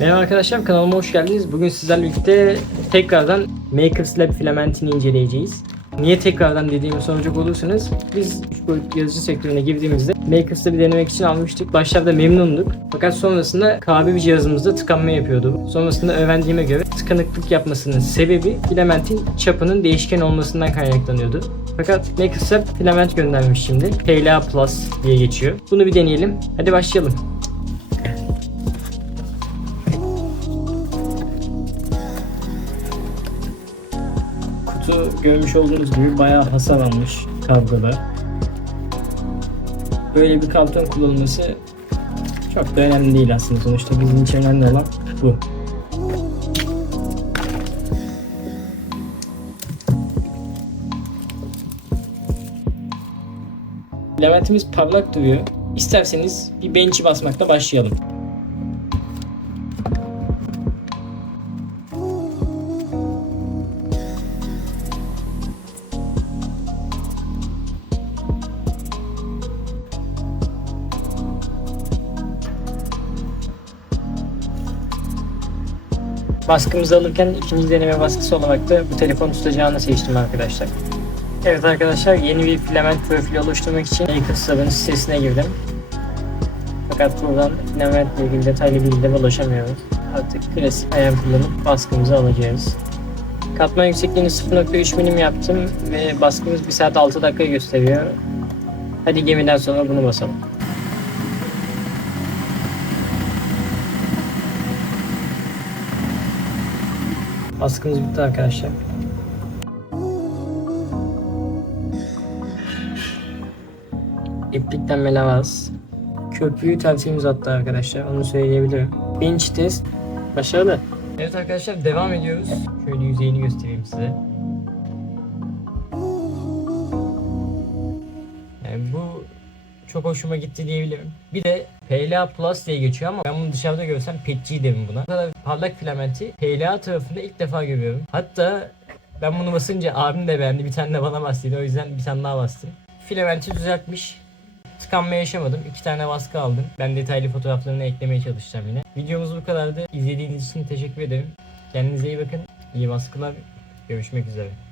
Merhaba arkadaşlar kanalıma hoş geldiniz. Bugün sizlerle birlikte tekrardan Makers Lab filamentini inceleyeceğiz. Niye tekrardan dediğimi soracak olursanız biz 3 boyutlu yazıcı sektörüne girdiğimizde Makers Lab'i denemek için almıştık. Başlarda memnunduk. Fakat sonrasında KB bir cihazımızda tıkanma yapıyordu. Sonrasında öğrendiğime göre tıkanıklık yapmasının sebebi filamentin çapının değişken olmasından kaynaklanıyordu. Fakat Makers filament göndermiş şimdi. PLA Plus diye geçiyor. Bunu bir deneyelim. Hadi başlayalım. Kutu görmüş olduğunuz gibi bayağı hasar almış kabloda. Böyle bir karton kullanılması çok da önemli değil aslında. Sonuçta bizim için önemli olan bu. Leventimiz parlak duruyor. İsterseniz bir bench'i basmakla başlayalım. Baskımızı alırken ikinci deneme baskısı olarak da bu telefon tutacağını seçtim arkadaşlar. Evet arkadaşlar yeni bir filament profili oluşturmak için Makers Lab'ın sitesine girdim. Fakat buradan filamentle ilgili detaylı bilgilere ulaşamıyoruz. Artık klasik ayar kullanıp baskımızı alacağız. Katman yüksekliğini 0.3 milim yaptım ve baskımız 1 saat 6 dakika gösteriyor. Hadi gemiden sonra bunu basalım. Baskımız bitti arkadaşlar. İplikten melavaz. Köprüyü tertemiz attı arkadaşlar. Onu söyleyebilirim. Bench test başarılı. Evet arkadaşlar devam ediyoruz. Şöyle yüzeyini göstereyim size. Yani bu çok hoşuma gitti diyebilirim. Bir de PLA Plus diye geçiyor ama ben bunu dışarıda görsem petci derim buna. Bu kadar parlak filamenti PLA tarafında ilk defa görüyorum. Hatta ben bunu basınca abim de beğendi. Bir tane de bana bastıydı. O yüzden bir tane daha bastım. Filamenti düzeltmiş. Tıkanma yaşamadım. İki tane baskı aldım. Ben detaylı fotoğraflarını eklemeye çalışacağım yine. Videomuz bu kadardı. İzlediğiniz için teşekkür ederim. Kendinize iyi bakın. İyi baskılar. Görüşmek üzere.